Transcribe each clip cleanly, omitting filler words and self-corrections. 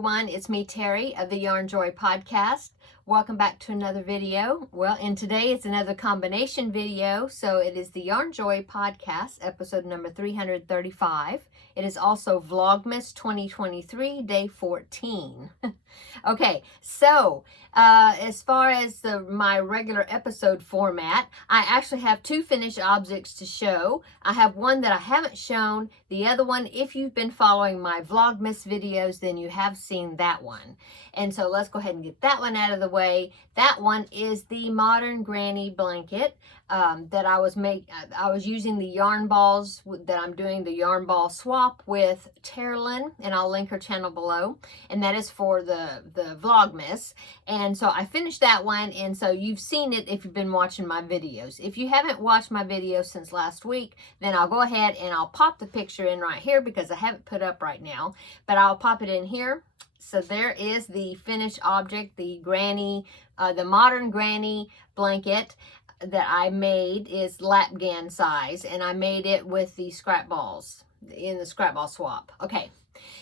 everyone, it's me Terry of the Yarn Joy podcast. Welcome back to another video. Well, and today it's another combination video. So it is the Yarn Joy podcast, episode number 335. It is also Vlogmas 2023, day 14. Okay, so as far as my regular episode format, I actually have two finished objects to show. I have one that I haven't shown. The other one, if you've been following my Vlogmas videos, then you have seen that one. And so let's go ahead and get that one out of the way. That one is the Modern Granny blanket that I was using the yarn balls that I'm doing the yarn ball swap with Taralynn, and I'll link her channel below. And that is for the Vlogmas. And so I finished that one, and so you've seen it if you've been watching my videos. If you haven't watched my videos since last week, then I'll go ahead and I'll pop the picture in right here because I haven't put up right now, but I'll pop it in here. So there is the finished object, the Modern Granny blanket that I made is lapgan size, and I made it with the scrap balls in the scrap ball swap. Okay.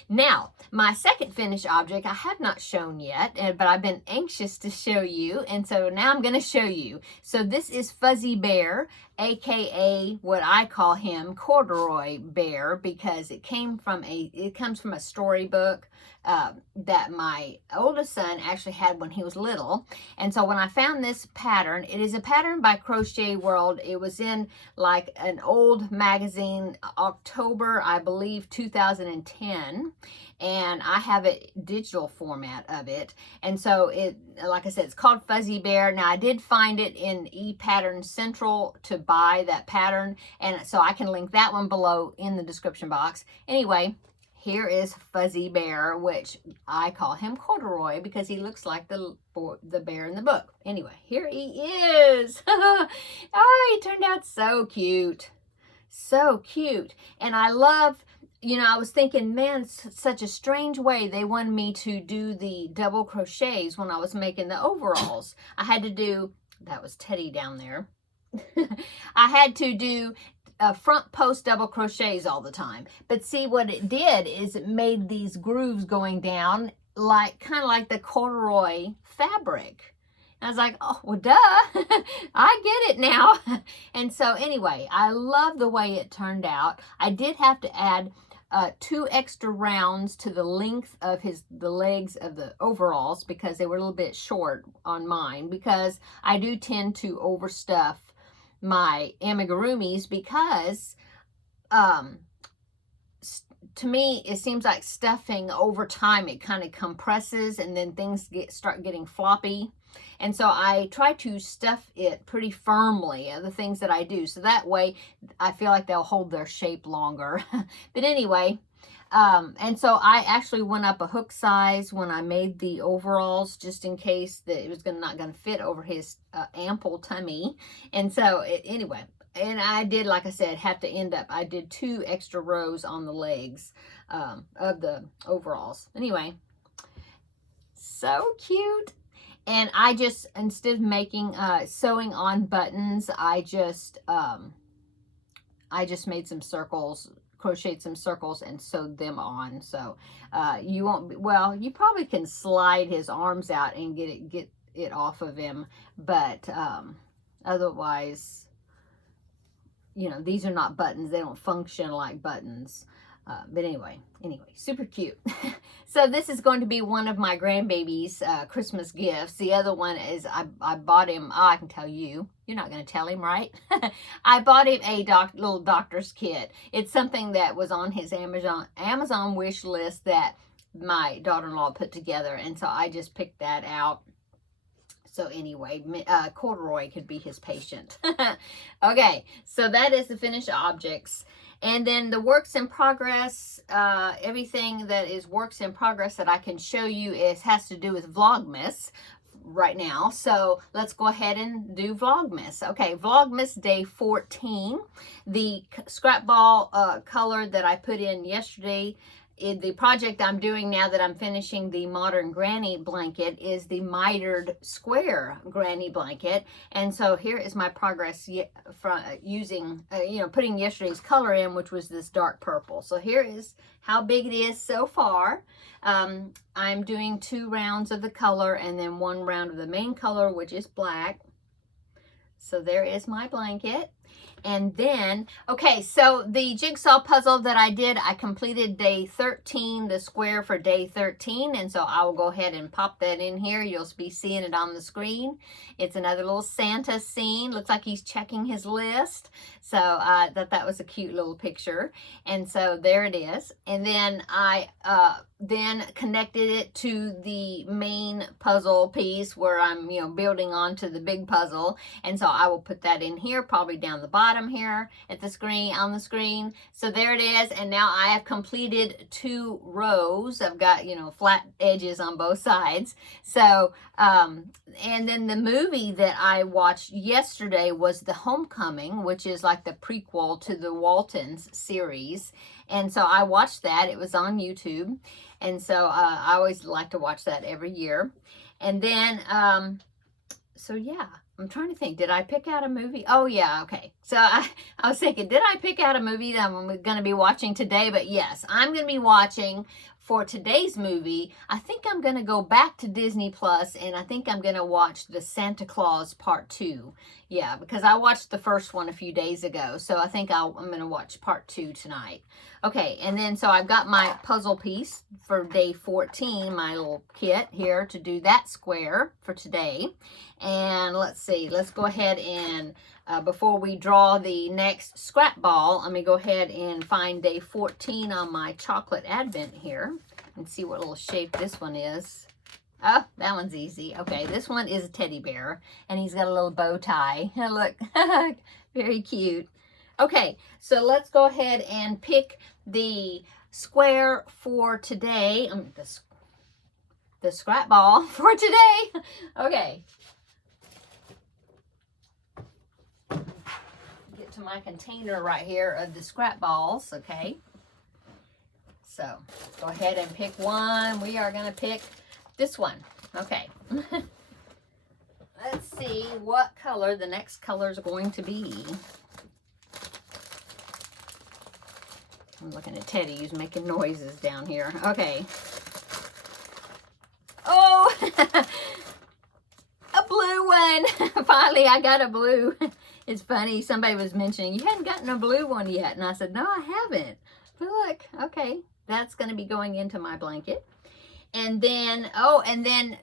Now, my second finished object I have not shown yet, but I've been anxious to show you, and so now I'm going to show you. So this is Fuzzy Bear, aka what I call him, Corduroy Bear, because it comes from a storybook that my oldest son actually had when he was little. And so when I found this pattern, it is a pattern by Crochet World. It was in like an old magazine, October, I believe, 2010. And I have a digital format of it. And so it, like I said, it's called Fuzzy Bear. Now I did find it in ePattern Central to buy that pattern. And so I can link that one below in the description box. Anyway, here is Fuzzy Bear, which I call him Corduroy because he looks like the bear in the book. Anyway, here he is. Oh, he turned out so cute. So cute. And I love, you know, I was thinking, man, such a strange way they wanted me to do the double crochets when I was making the overalls. I had to do, that was Teddy down there. I had to do front post double crochets all the time. But see, what it did is it made these grooves going down like kind of like the corduroy fabric. I was like, oh, well, duh, I get it now. And so anyway, I love the way it turned out. I did have to add 2 extra rounds to the length of the legs of the overalls because they were a little bit short on mine, because I do tend to overstuff my amigurumis because to me it seems like stuffing over time, it kind of compresses and then things start getting floppy. And so I try to stuff it pretty firmly, the things that I do, so that way I feel like they'll hold their shape longer. But anyway, and so I actually went up a hook size when I made the overalls, just in case that it was not going to fit over his ample tummy. And so anyway, and I did, like I said, have to I did 2 extra rows on the legs of the overalls. Anyway, so cute. And I just, instead of making, sewing on buttons, I just made some circles, crocheted some circles and sewed them on. So you won't, well, you probably can slide his arms out and get it off of him. But otherwise, you know, these are not buttons. They don't function like buttons. But anyway, super cute. So this is going to be one of my grandbaby's Christmas gifts. The other one is I bought him, I can tell you, you're not going to tell him, right? I bought him a little doctor's kit. It's something that was on his Amazon wish list that my daughter-in-law put together. And so I just picked that out. So anyway, Corduroy could be his patient. Okay, so that is the finished objects. And then the works in progress, everything that is works in progress that I can show you has to do with Vlogmas right now. So let's go ahead and do Vlogmas. Okay, Vlogmas day 14. The scrap ball color that I put in yesterday the project I'm doing now that I'm finishing the modern granny blanket is the mitered square granny blanket. And so here is my progress from using, putting yesterday's color in, which was this dark purple. So here is how big it is so far. I'm doing 2 rounds of the color and then 1 round of the main color, which is black. So there is my blanket. And then, okay, so the jigsaw puzzle that I did, I completed day 13, the square for day 13. And so I will go ahead and pop that in here. You'll be seeing it on the screen. It's another little Santa scene. Looks like he's checking his list. So I thought that was a cute little picture. And so there it is. And then I then connected it to the main puzzle piece where I'm, building onto the big puzzle. And so I will put that in here, probably down the bottom here at the screen, on the screen. So there it is. And now I have completed 2 rows. I've got, flat edges on both sides. So, and then the movie that I watched yesterday was The Homecoming, which is like the prequel to the Waltons series. And so I watched that. It was on YouTube. And so I always like to watch that every year. And then, so yeah, I'm trying to think, did I pick out a movie? Oh yeah, okay. So I was thinking, did I pick out a movie that I'm going to be watching today? But yes, I'm going to be watching, for today's movie, I think I'm going to go back to Disney Plus, and I think I'm going to watch the Santa Claus Part 2. Yeah, because I watched the first one a few days ago, so I think I'm going to watch Part 2 tonight. Okay, and then so I've got my puzzle piece for day 14, my little kit here to do that square for today. And let's see, let's go ahead and before we draw the next scrap ball, let me go ahead and find day 14 on my chocolate advent here and see what little shape this one is. Oh, that one's easy. Okay, this one is a teddy bear, and he's got a little bow tie. Look, very cute. Okay, so let's go ahead and pick the square for today. The scrap ball for today. Okay. Get to my container right here of the scrap balls, okay? So, go ahead and pick one. We are going to pick this one. Okay. Let's see what color the next color is going to be. I'm looking at Teddy, who's making noises down here. Okay. Oh! A blue one! Finally, I got a blue. It's funny, somebody was mentioning, you hadn't gotten a blue one yet. And I said, no, I haven't. But look, okay, that's going to be going into my blanket. And then,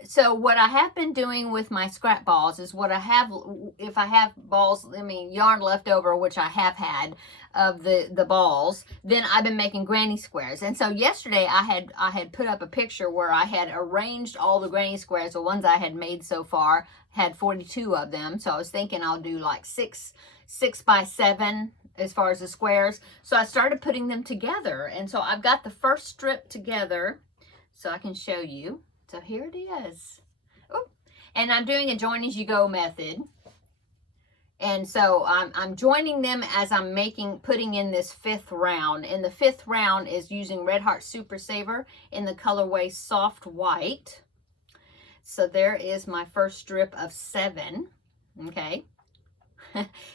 so what I have been doing with my scrap balls is what I have, if I have balls, yarn left over, which I have had of the balls, then I've been making granny squares. And so yesterday I had put up a picture where I had arranged all the granny squares, the ones I had made so far, had 42 of them. So I was thinking I'll do like 6 by 7 as far as the squares. So I started putting them together. And so I've got the first strip together, so I can show you. So here it is. Ooh. And I'm doing a join as you go method. And so I'm joining them as I'm putting in this 5th round. And the 5th round is using Red Heart Super Saver in the colorway Soft White. So there is my first strip of 7. Okay.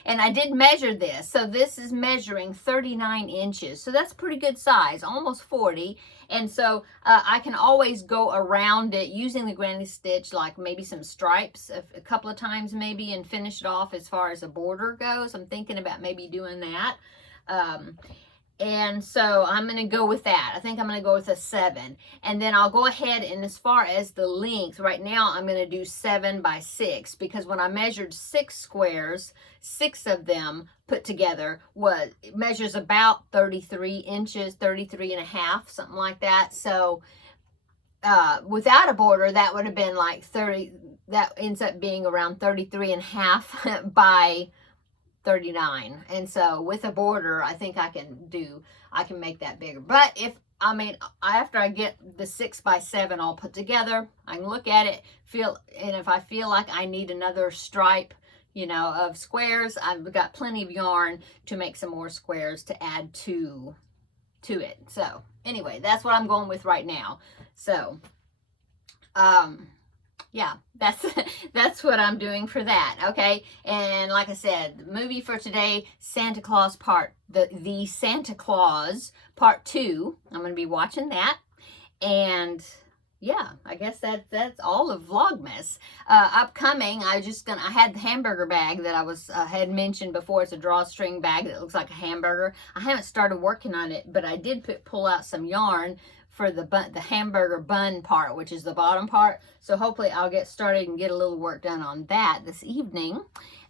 And I did measure this. So this is measuring 39 inches. So that's pretty good size, almost 40. And so I can always go around it using the granny stitch, like maybe some stripes a couple of times maybe, and finish it off as far as a border goes. I'm thinking about maybe doing that. And so I'm going to go with that. I think I'm going to go with a 7. And then I'll go ahead, and as far as the length, right now I'm going to do 7 by 6, because when I measured 6 squares, 6 of them put together measures about 33 inches, 33 and a half, something like that. So without a border, that would have been like 30, that ends up being around 33 and a half by 39. And so with a border, I think I can make that bigger. But after I get the 6 by 7 all put together, I can look at it, and if I feel like I need another stripe, of squares, I've got plenty of yarn to make some more squares to add to to it. So anyway, that's what I'm going with right now. So, yeah, that's what I'm doing for that. Okay. And like I said, the movie for today, Santa Claus the Santa Claus Part 2. I'm going to be watching that. And yeah, I guess that's all of Vlogmas. Upcoming, I had the hamburger bag that I had mentioned before. It's a drawstring bag that looks like a hamburger. I haven't started working on it, but I did pull out some yarn for the hamburger bun part, which is the bottom part. So hopefully I'll get started and get a little work done on that this evening.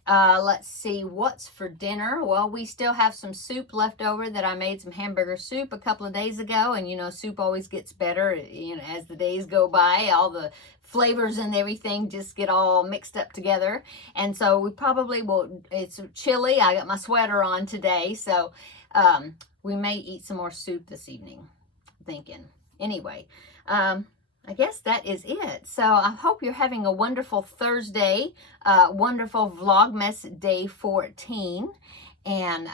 Let's see what's for dinner. Well, we still have some soup left over that I made some hamburger soup a couple of days ago, and you know, soup always gets better, you know, as the days go by. All the flavors and everything just get all mixed up together. And so we probably will, it's chilly. I got my sweater on today, so we may eat some more soup this evening, thinking. Anyway, I guess that is it. So I hope you're having a wonderful Thursday, wonderful Vlogmas Day 14. And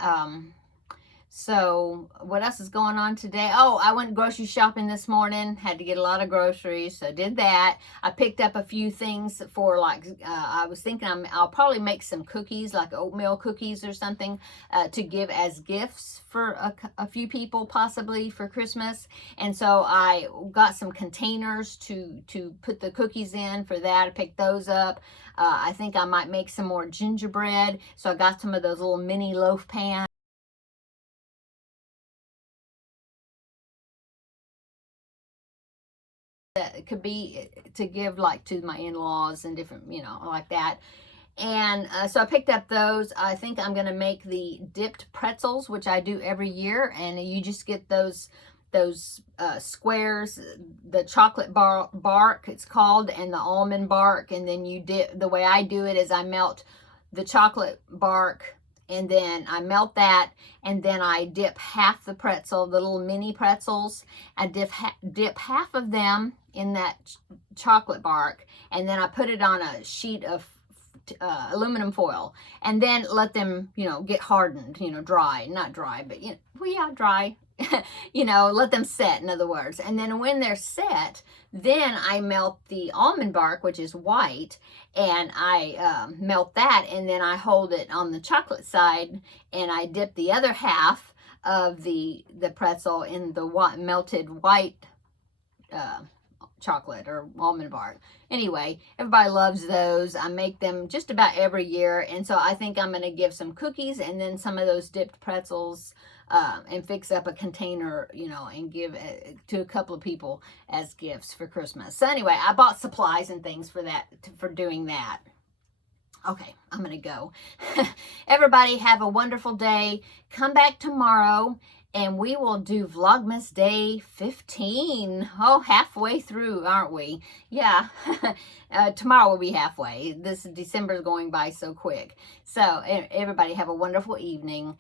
so what else is going on today? Oh, I went grocery shopping this morning. Had to get a lot of groceries, so did that. I picked up a few things for I was thinking I'll probably make some cookies, like oatmeal cookies or something, to give as gifts for a few people, possibly for Christmas. And so I got some containers to put the cookies in for that. I picked those up. I think I might make some more gingerbread. So I got some of those little mini loaf pans. That could be to give like to my in-laws and different, you know, like that. And so I picked up those. I think I'm going to make the dipped pretzels, which I do every year. And you just get those squares, the chocolate bark, it's called, and the almond bark. And then you dip, the way I do it is I melt the chocolate bark, and then I melt that, and then I dip half the pretzel, the little mini pretzels. I dip half of them in that chocolate bark, and then I put it on a sheet of aluminum foil, and then let them, you know, get hardened, you know, dry, not dry, but, you know, well, yeah, dry. You know, let them set, in other words. And then when they're set, then I melt the almond bark, which is white, and I melt that, and then I hold it on the chocolate side, and I dip the other half of the pretzel in the melted white chocolate or almond bark. Anyway, everybody loves those. I make them just about every year, and so I think I'm going to give some cookies and then some of those dipped pretzels and fix up a container, you know, and give to a couple of people as gifts for Christmas. So anyway, I bought supplies and things for that, for doing that. Okay, I'm going to go. Everybody have a wonderful day. Come back tomorrow and we will do Vlogmas Day 15. Oh, halfway through, aren't we? Yeah, tomorrow will be halfway. This December is going by so quick. So everybody have a wonderful evening.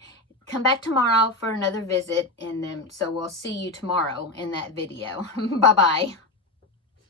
Come back tomorrow for another visit, and then so we'll see you tomorrow in that video. Bye-bye.